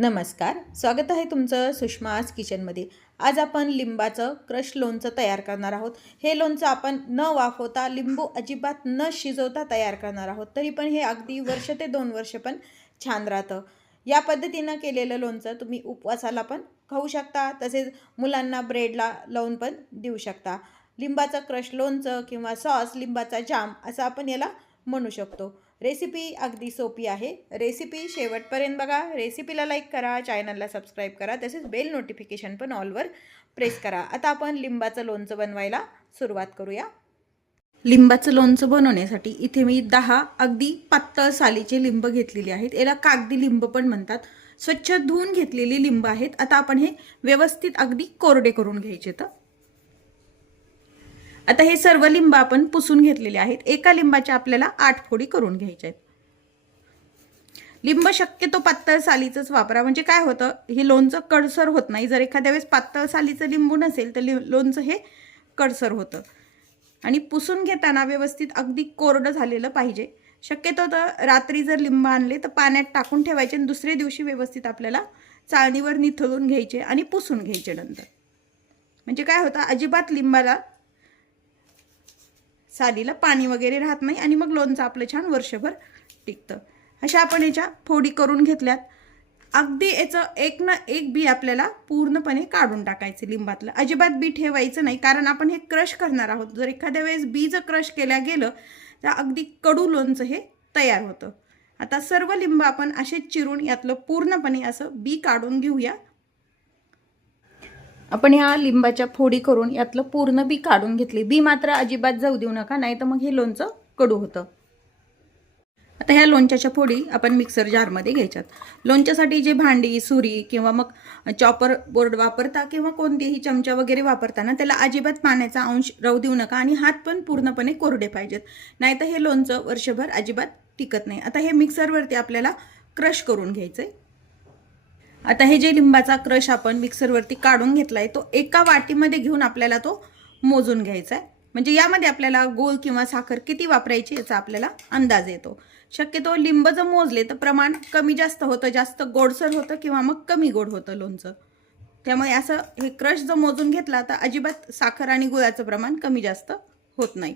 नमस्कार, स्वागत आहे तुमचं सुषमास किचनमध्ये। आज आपण लिंबाचं क्रश लोणचं तयार करणार आहोत। हे लोणचं आपण न वाफवता, लिंबू अजिबात न शिजवता तयार करणार आहोत। तरी पण हे अगदी वर्ष ते 2 वर्ष पण छान राहतं। या पद्धतीने केलेलं लोणचं तुम्ही उपवासाला पण खाऊ शकता, तसेच मुलांना ब्रेडला लावून पण देऊ शकता। लिंबाचं क्रश लोणचं किंवा सॉस, लिंबाचा जाम असं आपण याला म्हणू शकतो। रेसिपी अगदी सोपी आहे। रेसिपी शेवटपर्यंत बघा। रेसिपीला लाईक करा, चॅनलला सबस्क्राईब करा, तसेच बेल नोटिफिकेशन पण ऑलवर प्रेस करा। आता आपण लिंबाचं लोणचं बनवायला सुरुवात करूया। लिंबाचं लोणचं बनवण्यासाठी इथे मी 10 अगदी पातळ सालीचे लिंब घेतलेले आहेत। याला कागदी लिंब पण म्हणतात। स्वच्छ धुवून घेतलेली लिंब आहेत। आता आपण हे व्यवस्थित अगदी कोरडे करून घ्यायचे। आता हे सर्व लिंब आपण पुसून घेतलेले आहेत। एका लिंबाच्या आपल्याला 8 फोडी करून घ्यायच्या आहेत। लिंब शक्यतो पातळ सालीचंच वापरा, म्हणजे काय होतं, हे लोणचं कडसर होत नाही। जर एखाद्या वेळेस पातळ सालीचं लिंबू नसेल तर लोणचं हे कडसर होतं। आणि पुसून घेताना व्यवस्थित अगदी कोरडं झालेलं पाहिजे। शक्यतो तर रात्री जर लिंब आणले तर पाण्यात टाकून ठेवायचे आणि दुसऱ्या दिवशी व्यवस्थित आपल्याला चाळणीवर निथळून घ्यायचे आणि पुसून घ्यायचे नंतर। म्हणजे काय होतं, अजिबात लिंबाला सालीला पाणी वगैरे राहत नाही आणि मग लोणचं आपलं छान वर्षभर टिकतं। अशा आपण याच्या फोडी करून घेतल्यात। अगदी याचं एक ना एक बी आपल्याला पूर्णपणे काढून टाकायचं लिंबातलं। अजिबात बी ठेवायचं नाही, कारण आपण हे क्रश करणार आहोत। जर एखाद्या वेळेस बी जर क्रश केल्या गेलं तर अगदी कडू लोणचं हे तयार होतं। आता सर्व लिंब आपण असे चिरून यातलं पूर्णपणे असं बी काढून घेऊया। आपण ह्या लिंबाच्या फोडी करून यातलं पूर्ण बी काढून घेतली। बी मात्र अजिबात जाऊ देऊ नका, नाही तर मग हे लोणचं कडू होतं। आता ह्या लोणच्याच्या फोडी आपण मिक्सर जारमध्ये घ्यायच्यात। लोणच्यासाठी जे भांडी, सुरी किंवा मग चॉपर बोर्ड वापरता किंवा कोणतेही चमचा वगैरे वापरताना त्याला अजिबात पाण्याचा अंश राहू देऊ नका आणि हात पण पूर्णपणे कोरडे पाहिजेत, नाहीतर हे लोणचं वर्षभर अजिबात टिकत नाही। आता हे मिक्सरवरती आपल्याला क्रश करून घ्यायचंय। आता हे जे लिंबाचा क्रश आपण मिक्सरवरती काढून घेतलाय तो एका वाटीमध्ये घेऊन आपल्याला तो मोजून घ्यायचा आहे। म्हणजे यामध्ये आपल्याला गूळ किंवा साखर किती वापरायची याचा आपल्याला अंदाज येतो। शक्यतो लिंब जर मोजले तर प्रमाण कमी जास्त होतं, जास्त गोडसर होतं किंवा मग कमी गोड होतं लोणचं। त्यामुळे असं हे क्रश जर मोजून घेतला तर अजिबात साखर आणि गुळाचं प्रमाण कमी जास्त होत नाही।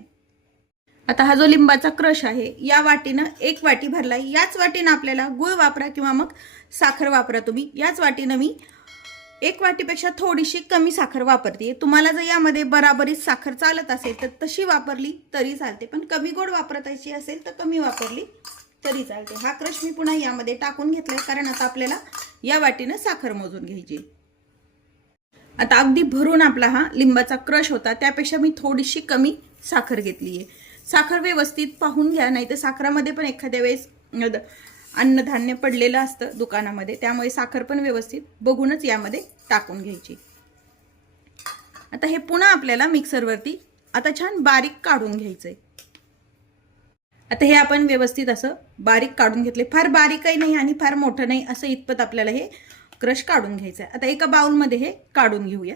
आता हा जो लिंबाचा क्रश आहे या वाटीनं 1 वाटी भरलाय। याच वाटीनं आपल्याला गूळ वापरा किंवा मग साखर वापरा तुम्ही। याच वाटीनं मी 1 वाटीपेक्षा थोडीशी कमी साखर वापरते। तुम्हाला जर यामध्ये बराबरीत साखर चालत असेल तर तशी वापरली तरी चालते, पण कमी गोड वापरायची असेल तर कमी वापरली तरी चालते। हा क्रश मी पुन्हा यामध्ये टाकून घेतलाय, कारण आता आपल्याला या वाटीनं साखर मोजून घ्यायची। आता अगदी भरून आपला हा लिंबाचा क्रश होता, त्यापेक्षा मी थोडीशी कमी साखर घेतली आहे। साखर व्यवस्थित पाहून घ्या, नाही तर साखरामध्ये पण एखाद्या वेळेस अन्नधान्य पडलेलं असतं दुकानामध्ये, त्यामुळे साखर पण व्यवस्थित बघूनच यामध्ये टाकून घ्यायची। आता हे पुन्हा आपल्याला मिक्सरवरती आता छान बारीक काढून घ्यायचंय। आता हे आपण व्यवस्थित असं बारीक काढून घेतले। फार बारीकही नाही आणि फार मोठं नाही, असं इतपत आपल्याला हे क्रश काढून घ्यायचं आहे। आता एका बाउलमध्ये हे काढून घेऊया।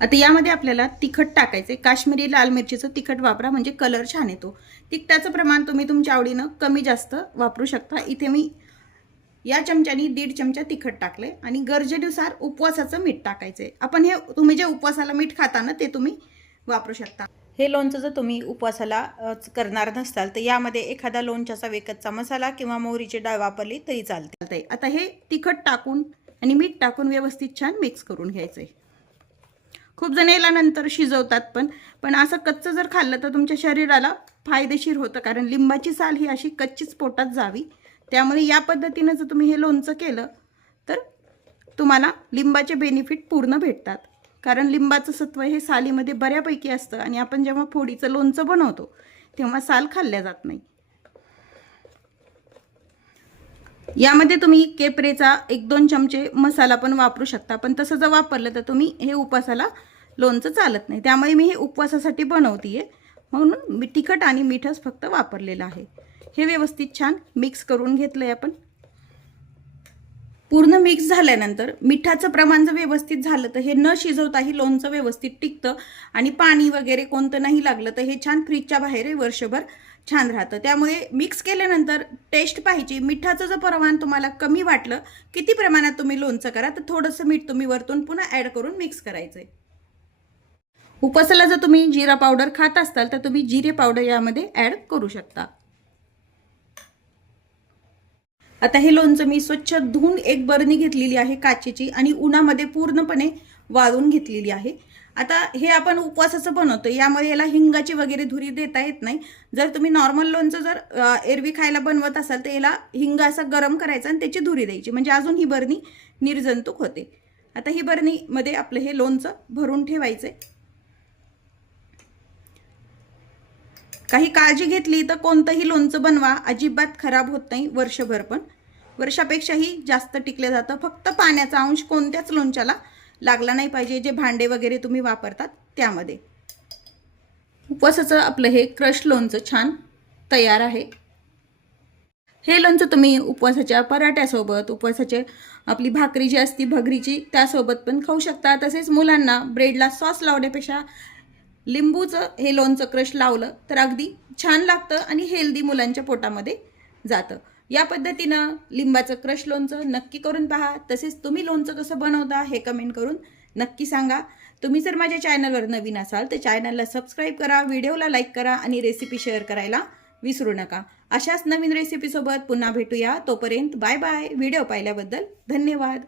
आता यामध्ये आपल्याला तिखट टाकायचे। काश्मीरी लाल मिरचीचं तिखट वापरा, म्हणजे कलर छान येतो। तिखटाचं प्रमाण तुम्ही तुमच्या आवडीनं कमी जास्त वापरू शकता। इथे मी या चमच्यानी 1.5 चमचा तिखट टाकले आणि गरजेनुसार उपवासाचं मीठ टाकायचे। आपण हे तुम्ही जे उपवासाला मीठ खाता ना ते तुम्ही वापरू शकता। हे लोणचं जर तुम्ही उपवासाला करणार नसताल तर यामध्ये एखादा लोणच्याचा वेकतचा मसाला किंवा मोहरीची डाळ वापरली तरी चालते। आता हे तिखट टाकून आणि मीठ टाकून व्यवस्थित छान मिक्स करून घ्यायचंय। खूप जण याला नंतर शिजवतात, पण असं कच्चं जर खाल्लं तर तुमच्या शरीराला फायदेशीर होतं, कारण लिंबाची साल ही अशी कच्चीच पोटात जावी। त्यामुळे या पद्धतीने जर तुम्ही हे लोणचं केलं तर तुम्हाला लिंबाचे बेनिफिट पूर्ण भेटतात, कारण लिंबाचं सत्व हे सालीमध्ये बऱ्यापैकी असतं आणि आपण जेव्हा फोडीचं लोणचं बनवतो तेव्हा साल खाल्ल्या जात नाही। यामध्ये तुम्ही केपरेचा 1-2 चमचे मसाला पण वापरू शकता, पण तसं जर वापरलं तर तुम्ही हे उपवासाला लोणचं चालत नाही। त्यामुळे मी हे उपवासासाठी बनवतीये, म्हणून मी तिखट आणि मीठच फक्त वापरलेलं आहे। हे व्यवस्थित छान मिक्स करून घेतलंय आपण। पूर्ण मिक्स झाल्यानंतर मिठाचं प्रमाण जर व्यवस्थित झालं तर हे न शिजवताही लोणचं व्यवस्थित टिकतं आणि पाणी वगैरे कोणतं नाही लागलं तर हे छान फ्रीजच्या बाहेर वर्षभर छान राहतं. त्यामुळे मिक्स केल्यानंतर टेस्ट पाहिजे. मिठाचं जर प्रमाण तुम्हाला कमी वाटलं, किती प्रमाणात तुम्ही लोणचं करा, तर थोडंसं मीठ तुम्ही वरतून पुन्हा ॲड करून मिक्स करायचं आहे. उपवासाला जर तुम्ही जिरा पावडर खात असाल तर तुम्ही जिरे पावडर यामध्ये ॲड करू शकता. आता हे लोणचं मी स्वच्छ धुवून एक बरणी घेतलेली आहे काचेची आणि उन्हामध्ये पूर्णपणे वाळून घेतलेली आहे. आता हे आपण उपवासाचं बनवतो, यामध्ये याला हिंगाची वगैरे धुरी देता येत नाही. जर तुम्ही नॉर्मल लोणचं जर एरवी खायला बनवत असाल तर याला हिंग असा गरम करायचा आणि त्याची धुरी द्यायची, म्हणजे अजून ही बरणी निर्जंतुक होते. आता ही बरणीमध्ये आपलं हे लोणचं भरून ठेवायचंय. काही काळजी घेतली तर कोणतंही लोणचं बनवा, अजिबात खराब होत नाही. वर्षभर पण वर्षापेक्षाही जास्त टिकलं जातं. फक्त पाण्याचा अंश कोणत्याच लोणच्याला लागला नाही पाहिजे, जे भांडे वगैरे तुम्ही वापरतात त्यामध्ये. उपवासाचं आपलं हे क्रश लोणचं छान तयार आहे. हे लोणचं तुम्ही उपवासाच्या पराठ्यासोबत, उपवासाचे आपली भाकरी जी असती भगरीची त्यासोबत पण खाऊ शकता. तसेच मुलांना ब्रेडला सॉस लावण्यापेक्षा लिंबूचं हे लोणचं क्रश लावलं तर अगदी छान लागतं आणि हेल्दी मुलांच्या पोटामध्ये जातं. या पद्धतीनं लिंबाचं क्रश लोणचं नक्की करून पहा. तसेच तुम्ही लोणचं कसं बनवता हे कमेंट करून नक्की सांगा. तुम्ही जर माझ्या चॅनलवर नवीन असाल तर चॅनलला सबस्क्राईब करा, व्हिडिओला लाईक करा आणि रेसिपी शेअर करायला विसरू नका. अशाच नवीन रेसिपीसोबत पुन्हा भेटूया. तोपर्यंत बाय बाय. व्हिडिओ पाहिल्याबद्दल धन्यवाद.